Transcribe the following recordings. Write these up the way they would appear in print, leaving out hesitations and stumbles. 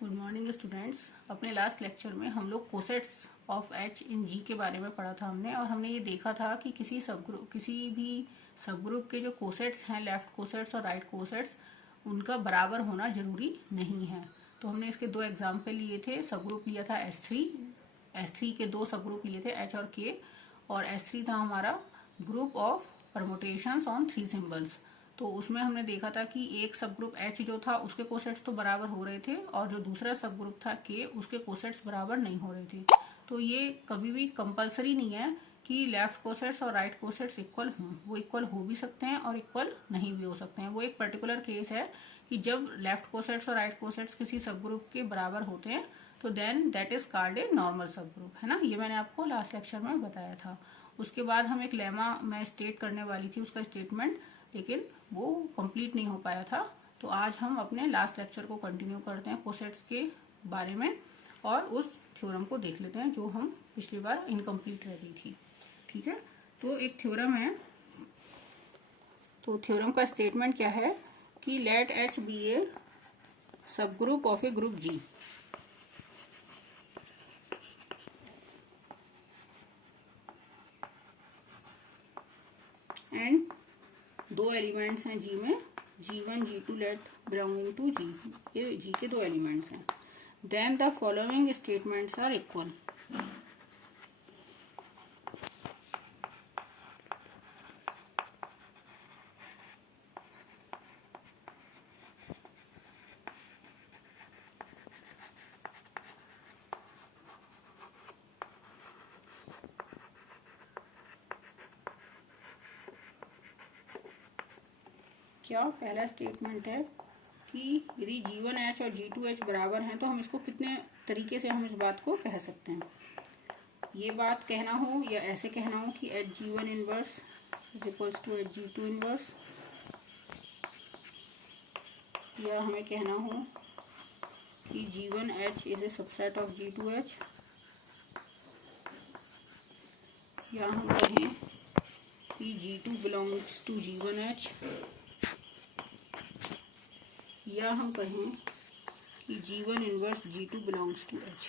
Good morning students. अपने last lecture में हम लोग कोसेट्स ऑफ एच इन जी के बारे में पढ़ा था हमने, और हमने ये देखा था कि किसी भी सबग्रुप के जो कोसेट्स हैं, लेफ्ट कोसेट्स और राइट कोसेट्स, उनका बराबर होना जरूरी नहीं है। तो हमने इसके दो एग्जाम्पल लिए थे। सबग्रुप लिया था एस थ्री के दो सबग्रुप लिए थे, एच और के, और एस थ्री था हमारा group of permutations on three symbols. तो उसमें हमने देखा था कि एक सब ग्रुप एच जो था उसके कोसेट्स तो बराबर हो रहे थे, और जो दूसरा सब ग्रुप था के, उसके कोसेट्स बराबर नहीं हो रहे थे। तो ये कभी भी कंपलसरी नहीं है कि लेफ्ट कोसेट्स और राइट कोसेट्स इक्वल हों। वो इक्वल हो भी सकते हैं और इक्वल नहीं भी हो सकते हैं। वो एक पर्टिकुलर केस है कि जब लेफ्ट कोसेट्स और राइट कोसेट्स किसी सब ग्रुप के बराबर होते हैं तो then that is called a normal subgroup, है ना। ये मैंने आपको लास्ट लेक्चर में बताया था। उसके बाद हम एक लेमा मैं स्टेट करने वाली थी, उसका स्टेटमेंट, लेकिन वो कंप्लीट नहीं हो पाया था। तो आज हम अपने लास्ट लेक्चर को कंटिन्यू करते हैं कोसेट्स के बारे में, और उस थ्योरम को देख लेते हैं जो हम पिछली बार इनकम्प्लीट रह गई थी। ठीक है, तो एक थ्योरम है। तो थ्योरम का स्टेटमेंट क्या है कि late H be a subgroup of a group G. And दो एलिमेंट्स हैं जी में, G1 G2 late belonging to जी। ये जी के दो एलिमेंट्स हैं। Then the following statements are equal. क्या पहला स्टेटमेंट है कि यदि G1H और G2H बराबर हैं तो हम इसको कितने तरीके से हम इस बात को कह सकते हैं। ये बात कहना हो या ऐसे कहना हो कि H G1 inverse is equals to H G2 inverse, या हमें कहना हो कि G1H is a subset of G2H, या हम कहें कि G2 बिलोंग्स टू G1H, या हम कहें कि G1 inverse G2 belongs to H।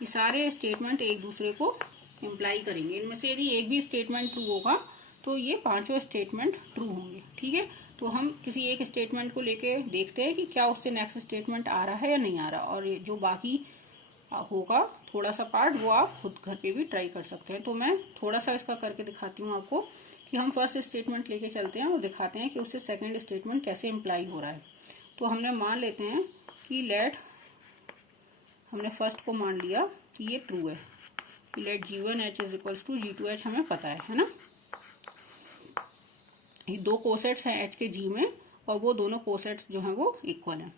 ये सारे स्टेटमेंट एक दूसरे को इम्प्लाई करेंगे। इनमें से यदि एक भी स्टेटमेंट ट्रू होगा तो ये पांचों स्टेटमेंट ट्रू होंगे। ठीक है, तो हम किसी एक स्टेटमेंट को लेके देखते हैं कि क्या उससे नेक्स्ट स्टेटमेंट आ रहा है या नहीं आ रहा, और ये जो बाकी होगा थोड़ा सा पार्ट, वो आप खुद घर पे भी ट्राई कर सकते हैं। तो मैं थोड़ा सा इसका करके दिखाती हूँ आपको कि हम फर्स्ट स्टेटमेंट लेके चलते हैं और दिखाते हैं कि उससे सेकेंड स्टेटमेंट कैसे इम्प्लाई हो रहा है। तो हमने मान लेते हैं कि हमने फर्स्ट को मान लिया कि ये ट्रू है कि late G1H is equals to G2H, हमें पता है ना। ये दो कोसेट्स हैं H के G में, और वो दोनों कोसेट्स जो हैं वो इक्वल हैं।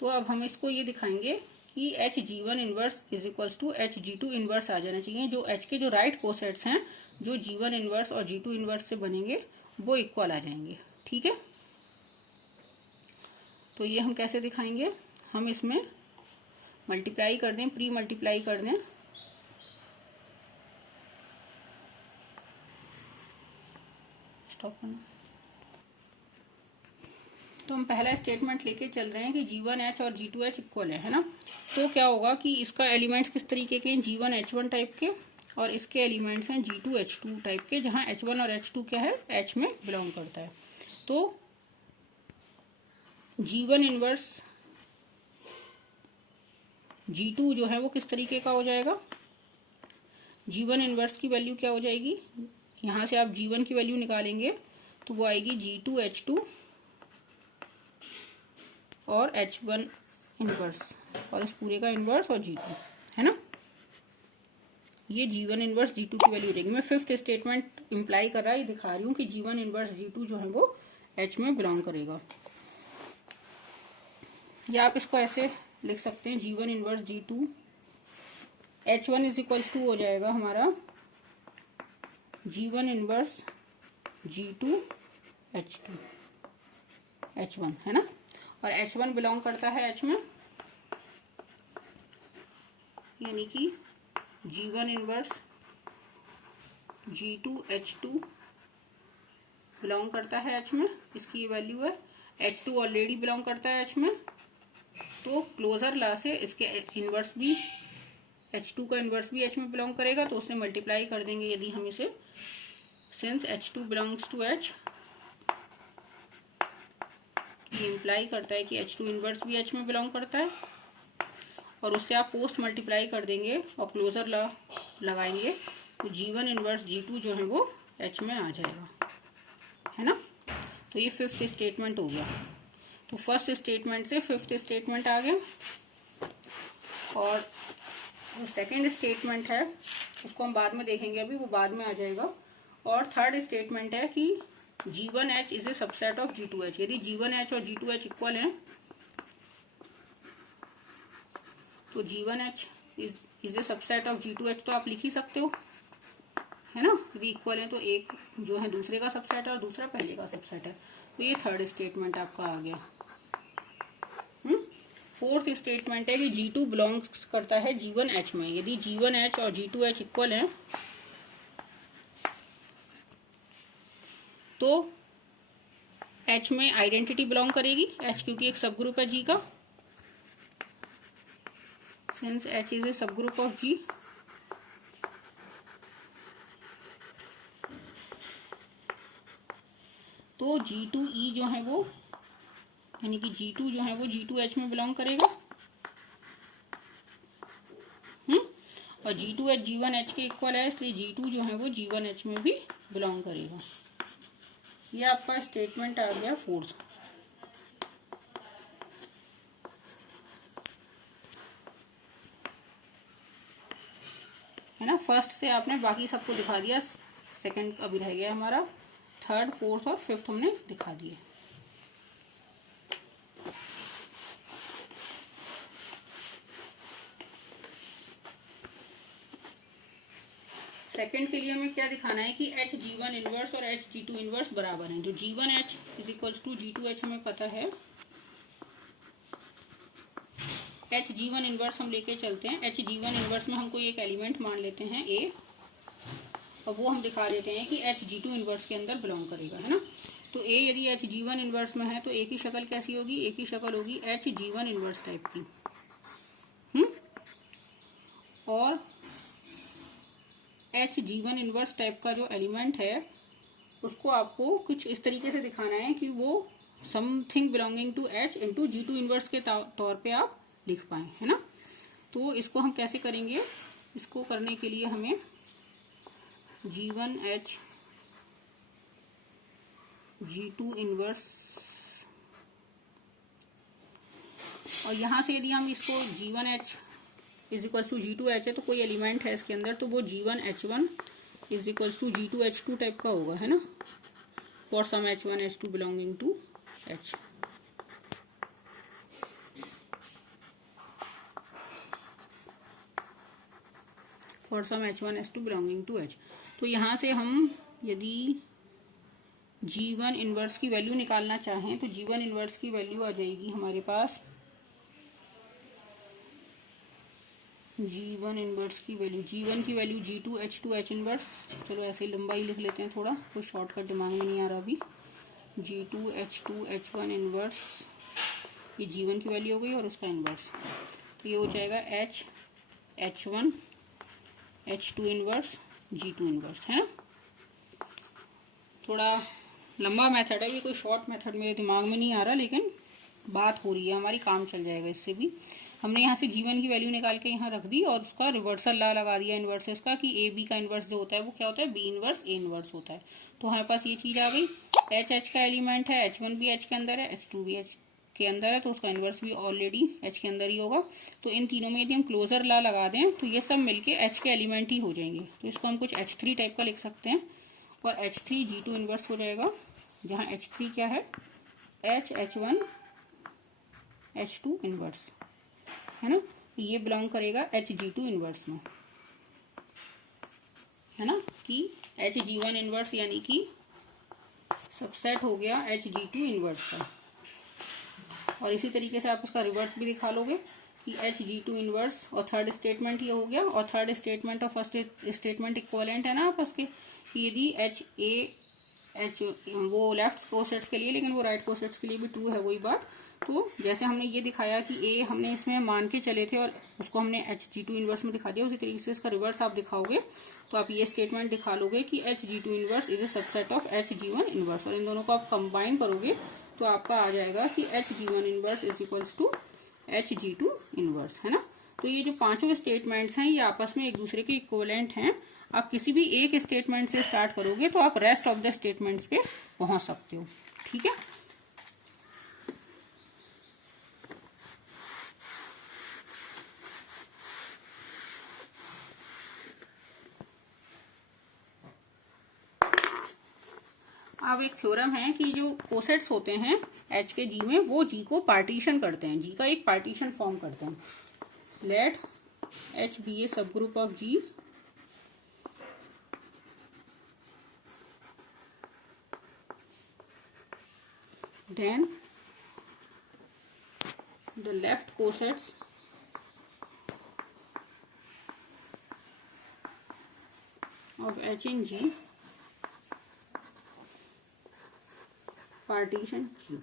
तो अब हम इसको ये दिखाएंगे कि H G1 inverse is equals to H G2 inverse आ जाना चाहिए। जो H के जो राइट कोसेट्स हैं, जो G1 इनवर्स और G2 इनवर्स से बनेंगे, वो इक्वल आ जाएंगे। ठीक है, तो ये हम कैसे दिखाएंगे, हम इसमें मल्टीप्लाई कर दें, प्री मल्टीप्लाई कर दें। स्टॉप करना। तो हम पहला स्टेटमेंट लेके चल रहे हैं कि G1H और G2H इक्वल है ना। तो क्या होगा कि इसका एलिमेंट्स किस तरीके के हैं, G1H1 टाइप के, और इसके एलिमेंट्स हैं G2H2 टाइप के, जहां H1 और H2 क्या है, H में बिलोंग करता है। तो G1 इनवर्स G2 जो है वो किस तरीके का हो जाएगा, G1 इनवर्स की वैल्यू क्या हो जाएगी, यहां से आप G1 की वैल्यू निकालेंगे तो वो आएगी G2H2 और H1 इनवर्स, और इस पूरे का इनवर्स और G2, है ना। ये G1 इनवर्स G2 की वैल्यू हो जाएगी। मैं फिफ्थ स्टेटमेंट इंप्लाई कर रहा है, ये दिखा रही हूँ कि G1 इनवर्स G2 जो है वो H में बिलोंग करेगा। या आप इसको ऐसे लिख सकते हैं, G1 inverse G2 H1 is equals to हो जाएगा हमारा G1 inverse G2 H2 H1, है ना। और H1 बिलोंग करता है H में, यानी कि G1 inverse G2 H2 belong करता है H में, इसकी ये वैल्यू है। H2 ऑलरेडी बिलोंग करता है H में, तो क्लोजर लॉ से इसके इनवर्स भी H2 का इनवर्स भी H में बिलोंग करेगा, तो उससे मल्टीप्लाई कर देंगे यदि हम इसे। Since H2 belongs to H, ये इम्प्लाई करता है कि H2 इनवर्स भी H में बिलोंग करता है, और उससे आप पोस्ट मल्टीप्लाई कर देंगे और क्लोजर लॉ लगाएंगे, तो G1 इनवर्स G2 जो है वो H में आ जाएगा, है ना। तो ये फिफ्थ स्टेटमेंट हो गया। तो फर्स्ट स्टेटमेंट से फिफ्थ स्टेटमेंट आ गया, और जो सेकेंड स्टेटमेंट है उसको हम बाद में देखेंगे, अभी वो बाद में आ जाएगा। और थर्ड स्टेटमेंट है कि G1H is a subset of G2H। यदि G1H और G2H इक्वल हैं तो G1H is a subset of G2H, तो आप लिख ही सकते हो, है ना। यदि इक्वल है तो एक जो है दूसरे का सबसेट है और दूसरा पहले का सबसेट है। तो ये थर्ड स्टेटमेंट आपका आ गया। फोर्थ स्टेटमेंट है कि G2 बिलोंग्स करता है G1H में। यदि G1H और G2H इक्वल हैं तो H में आइडेंटिटी बिलोंग करेगी, H क्योंकि एक सब ग्रुप है G का, since H is a subgroup of G। तो G2E जो है वो, यानी कि G2 जो है वो G2H में बिलोंग करेगा, और G2H G1H के इक्वल है, इसलिए G2 जो है वो G1H में भी बिलोंग करेगा। ये आपका स्टेटमेंट आ गया फोर्थ। है ना, फर्स्ट से आपने बाकी सबको दिखा दिया, सेकंड अभी रह गया हमारा, थर्ड फोर्थ और फिफ्थ हमने दिखा दिए। सेकंड के लिए हमें क्या दिखाना है कि H G1 इनवर्स और H G2 इनवर्स बराबर हैं। जो G1H is equals to G2H हमें पता है। H G1 इनवर्स हम लेके चलते हैं। H G1 इनवर्स में हम कोई एक एलिमेंट मान लेते हैं A, और वो हम दिखा देते हैं कि H G2 इनवर्स के अंदर बिलोंग करेगा, है ना। तो A यदि H G1 इनवर्स में है तो A की शक्ल कैसी होगी, A की शक्ल होगी H G1 इनवर्स टाइप की। और H G1 इनवर्स टाइप का जो एलिमेंट है उसको आपको कुछ इस तरीके से दिखाना है कि वो something belonging to H into G2 inverse के तौर पे आप लिख पाए, है ना। तो इसको हम कैसे करेंगे, इसको करने के लिए हमें G1H G2 इनवर्स, और यहां से यदि हम इसको G1H is equals to G2H है तो कोई एलिमेंट है इसके अंदर, तो वो G1H1 is equals to G2H2 type का होगा, है ना, for some H1 H2 belonging to H। For some H1 H2 belonging to H। तो यहाँ से हम यदि G1 इनवर्स की वैल्यू निकालना चाहें तो G1 इनवर्स की वैल्यू आ जाएगी हमारे पास, G1 इनवर्स की वैल्यू, G1 की value G2 H2 H inverse, चलो ऐसे ही लंबा ही लिख लेते हैं, थोड़ा कोई शॉर्टकट दिमाग में नहीं आ रहा अभी। G2 H2 H1 इनवर्स, ये G1 की वैल्यू हो गई और उसका इनवर्स, तो ये हो जाएगा H H1 H2 inverse G2 inverse, है ना। थोड़ा लंबा मेथड है, ये कोई शॉर्ट मेथड मेरे दिमाग में नहीं आ रहा, लेकिन बात हो रही है हमारी, काम चल जाएगा इससे भी। हमने यहाँ से G1 की वैल्यू निकाल के यहाँ रख दी और उसका रिवर्सल लॉ लगा दिया इन्वर्सेस का कि ए बी का इन्वर्स जो होता है वो क्या होता है, बी इन्वर्स ए इन्वर्स होता है। तो हमारे पास ये चीज आ गई। H का एलिमेंट है, H1 भी H के अंदर है, H2 भी H के अंदर है, तो उसका इन्वर्स भी ऑलरेडी H के अंदर ही होगा। तो इन तीनों में यदि हम क्लोजर लॉ लगा दें तो ये सब मिलके H के एलिमेंट ही हो जाएंगे। तो इसको हम कुछ H3 टाइप का लिख सकते हैं और H3 G2 इन्वर्स हो जाएगा, जहाँ H3 क्या है, H H1 H2 इन्वर्स, है ना। ये बिलोंग करेगा H G2 इनवर्स में, है ना, कि H G1 इनवर्स यानी कि सबसेट हो गया H G2 इनवर्स का। और इसी तरीके से आप उसका रिवर्स भी दिखा लोगे कि H G2 इनवर्स, और थर्ड स्टेटमेंट ये हो गया। और थर्ड स्टेटमेंट और फर्स्ट स्टेटमेंट इक्वलेंट है ना आपस के, कि यदि H वो लेफ्ट कोसेट्स के लिए, लेकिन वो राइट कोसेट्स के लिए भी ट्रू है वही बात। तो जैसे हमने ये दिखाया कि ए हमने इसमें मान के चले थे और उसको हमने Hg2 इनवर्स में दिखा दिया, उसी तरीके से इसका रिवर्स आप दिखाओगे तो आप ये स्टेटमेंट दिखा लोगे कि Hg2 inverse is a subset of Hg1 inverse, और इन दोनों को आप कंबाइन करोगे तो आपका आ जाएगा कि Hg1 inverse is equals to Hg2 inverse, है ना। तो ये जो पांचों स्टेटमेंट्स हैं ये आपस में एक दूसरे के इक्विवेलेंट हैं। आप किसी भी एक स्टेटमेंट से स्टार्ट करोगे तो आप रेस्ट ऑफ द स्टेटमेंट्स पे पहुंच सकते हो, ठीक है। अब एक थ्योरम है कि जो कोसेट्स होते हैं H के G में, वो G को पार्टीशन करते हैं, G का एक पार्टीशन फॉर्म करते हैं। Late H B a subgroup of G then the left cosets of H in G partition Q।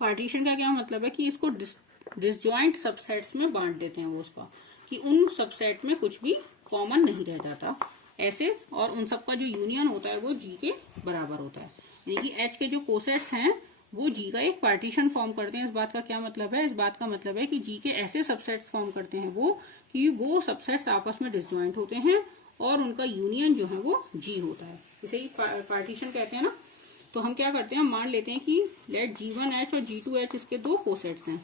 Partition का क्या मतलब है कि इसको डिसजॉइंट सबसेट्स में बांट देते हैं वो उसका, कि उन सबसेट में कुछ भी कॉमन नहीं रह जाता ऐसे, और उन सबका जो यूनियन होता है वो G के बराबर होता है। यानी कि H के जो कोसेट्स हैं वो G का एक पार्टीशन फॉर्म करते हैं। इस बात का क्या मतलब है? इस बात का मतलब है कि G के ऐसे सबसेट्स फॉर्म करते हैं वो, कि वो सबसेट्स आपस में डिसजॉइंट होते हैं और उनका यूनियन जो है वो G होता है। इसे ही पार्टीशन कहते हैं ना। तो हम क्या करते हैं, हम मान लेते हैं कि लेट G1H और G2H इसके दो कोसेट्स हैं।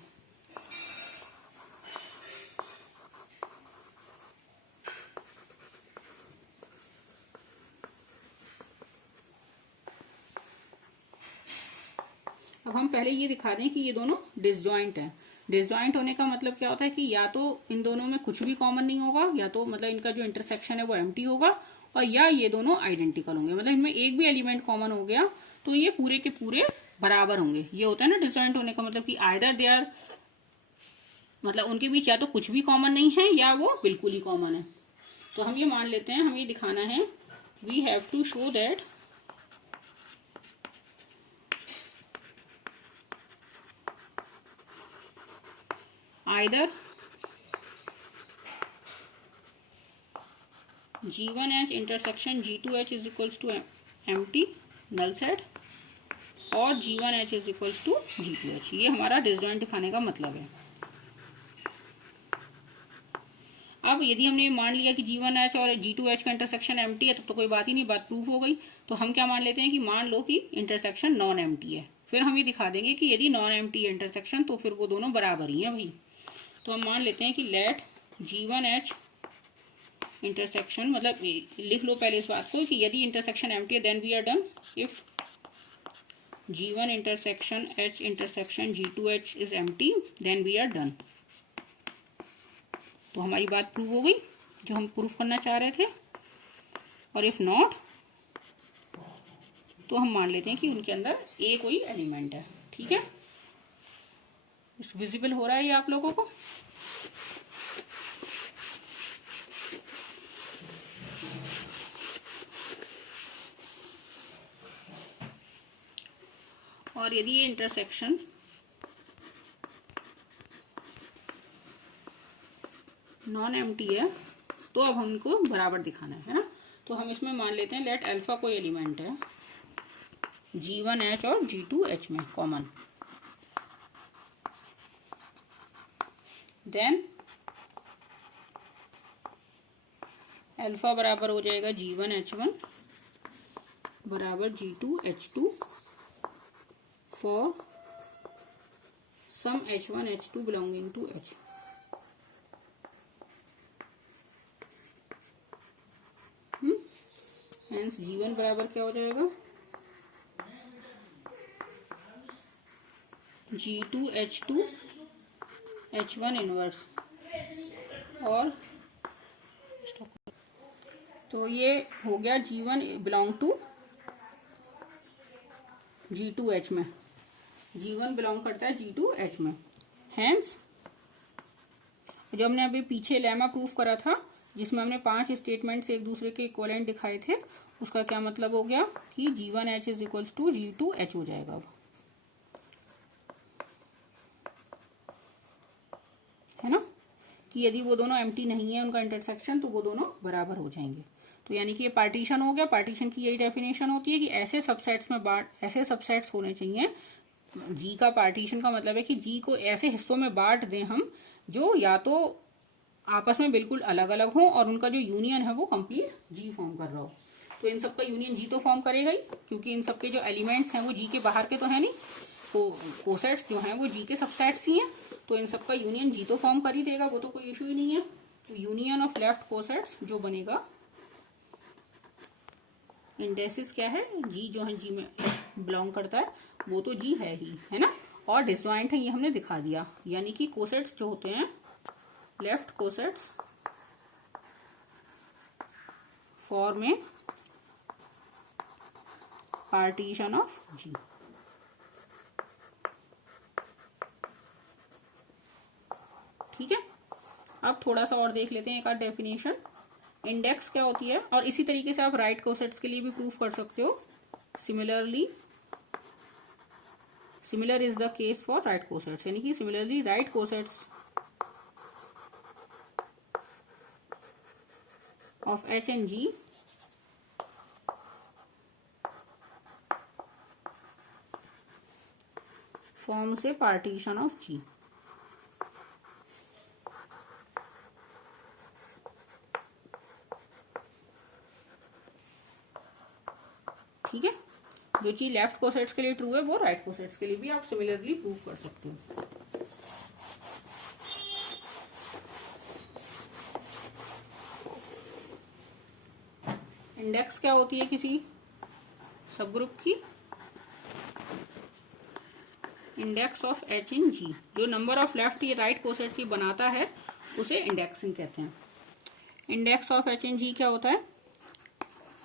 अब हम पहले ये दिखा दें कि ये दोनों डिसजॉइंट हैं। डिसजॉइंट होने का मतलब क्या होता है कि या तो इन दोनों में कुछ भी कॉमन नहीं होगा, या तो मतलब इनका जो इंटरसेक्शन है वो एम्प्टी होगा, और या ये दोनों आइडेंटिकल होंगे, मतलब इनमें एक भी एलिमेंट कॉमन हो गया तो ये पूरे के पूरे बराबर होंगे। ये होता है ना डिसजॉइंट होने का मतलब कि आइदर दे आर, मतलब उनके बीच या तो कुछ भी कॉमन नहीं है या वो बिल्कुल ही कॉमन है। तो हम ये मान लेते हैं, हमें ये दिखाना है, we have to show that either G1H intersection G2H is equals to empty null set और G1H is equals to G2H। ये हमारा डिसजॉइंट दिखाने का मतलब है। अब यदि हमने मान लिया कि G1H और G2H का इंटरसेक्शन एम्प्टी है, तब तो कोई बात ही नहीं, बात प्रूफ हो गई। तो हम क्या मान लेते हैं कि मान लो कि इंटरसेक्शन नॉन एम्प्टी है, फिर हम ये दिखा देंगे कि यदि नॉन एम्प्टी है इंटरसेक्शन तो फिर वो दोनों बराबर ही है भाई। तो हम मान लेते हैं कि लेट G1H इंटरसेक्शन, मतलब लिख लो पहले इस बात को कि यदि इंटरसेक्शन एम्प्टी है then we are done. If G1 intersection H intersection G2H is empty then we are done. तो हमारी बात प्रूव हो गई जो हम प्रूफ करना चाह रहे थे। और इफ नॉट तो हम मान लेते हैं कि उनके अंदर ए कोई एलिमेंट है, ठीक है। विजिबल हो रहा है ये आप लोगों को? और यदि ये इंटरसेक्शन नॉन एम्प्टी है तो अब हमको बराबर दिखाना है ना। तो हम इसमें मान लेते हैं लेट अल्फा कोई एलिमेंट है G1H और G2H में कॉमन, देन अल्फा बराबर हो जाएगा G1H1 बराबर G2H2 for some H1H2 belonging to H। Hence G1 बराबर क्या हो जाएगा G2H2 H1 इनवर्स, और तो ये हो गया G1 बिलोंग टू G2H में, G1 बिलोंग करता है G2H में। हेंस जो हमने अभी पीछे लेमा प्रूफ करा था जिसमें हमने 5 स्टेटमेंट्स एक दूसरे के इक्विवेलेंट दिखाए थे, उसका क्या मतलब हो गया कि G1H is equals to G2H हो जाएगा। ना, कि यदि वो दोनों एम्प्टी नहीं है उनका इंटरसेक्शन तो वो दोनों बराबर हो जाएंगे। तो यानी कि ये पार्टीशन हो गया। पार्टीशन की यही डेफिनेशन होती है कि ऐसे सबसेट्स होने चाहिए। जी का पार्टीशन का मतलब है कि जी को ऐसे हिस्सों में बांट दें हम जो या तो आपस में बिल्कुल अलग अलग हो और उनका जो यूनियन है वो कंप्लीट जी फॉर्म कर रहा हो। तो इन सबका यूनियन जी तो फॉर्म करेगा ही, क्योंकि इन सबके जो एलिमेंट्स हैं वो जी के बाहर के तो है नहीं, तो कोसेट्स जो हैं वो जी के सबसेट्स ही हैं, तो इन सबका यूनियन जी तो फॉर्म कर ही देगा, वो तो कोई इशू ही नहीं है। तो यूनियन ऑफ लेफ्ट कोसेट्स जो बनेगा, इंडेसिस क्या है, जी जो है जी में बिलोंग करता है वो तो जी है ही, है ना, और डिसजॉइंट है ये हमने दिखा दिया। यानी कि कोसेट्स जो होते हैं, left cosets form a partition of G. ठीक है, अब थोड़ा सा और देख लेते हैं एक आध डेफिनेशन। इंडेक्स क्या होती है, और इसी तरीके से आप राइट कोसेट्स के लिए भी प्रूफ कर सकते हो। Similar is the case for right cosets, यानी कि similarly right cosets of H and G forms a partition of G। ठीक है, जो चीज लेफ्ट कोसेट्स के लिए ट्रू है वो राइट कोसेट्स के लिए भी आप सिमिलरली प्रूव कर सकते हो। इंडेक्स क्या होती है किसी सबग्रुप की, index of H in G, जो नंबर ऑफ लेफ्ट या राइट कोसेट्स ही बनाता है उसे इंडेक्सिंग कहते हैं। Index of H in G क्या होता है,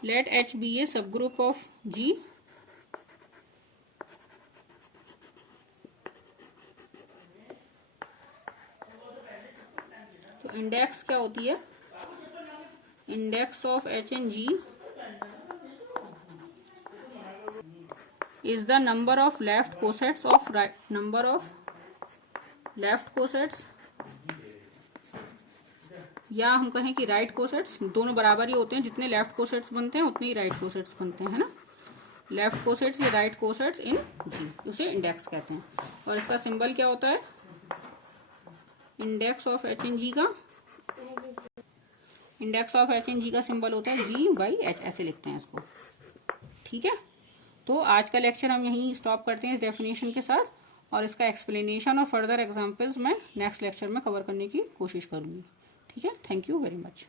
let H be a subgroup of G तो इंडेक्स क्या होती है, index of H in G is the number of left cosets of right, number of left cosets, या हम कहें कि राइट कोसेट्स, दोनों बराबर ही होते हैं, जितने लेफ्ट कोसेट्स बनते हैं उतने ही राइट कोसेट्स बनते हैं, है ना। लेफ्ट कोसेट्स या राइट कोसेट्स इन जी, उसे इंडेक्स कहते हैं। और इसका सिंबल क्या होता है, इंडेक्स ऑफ एच इन जी का, इंडेक्स ऑफ एच इन जी का सिंबल होता है जी बाई एच, ऐसे लिखते हैं इसको। ठीक है, तो आज का लेक्चर हम यहीं स्टॉप करते हैं इस डेफिनेशन के साथ, और इसका एक्सप्लेनेशन और फर्दर एग्जांपल्स मैं नेक्स्ट लेक्चर में कवर करने की कोशिश करूंगी। ठीक है, थैंक यू वेरी मच।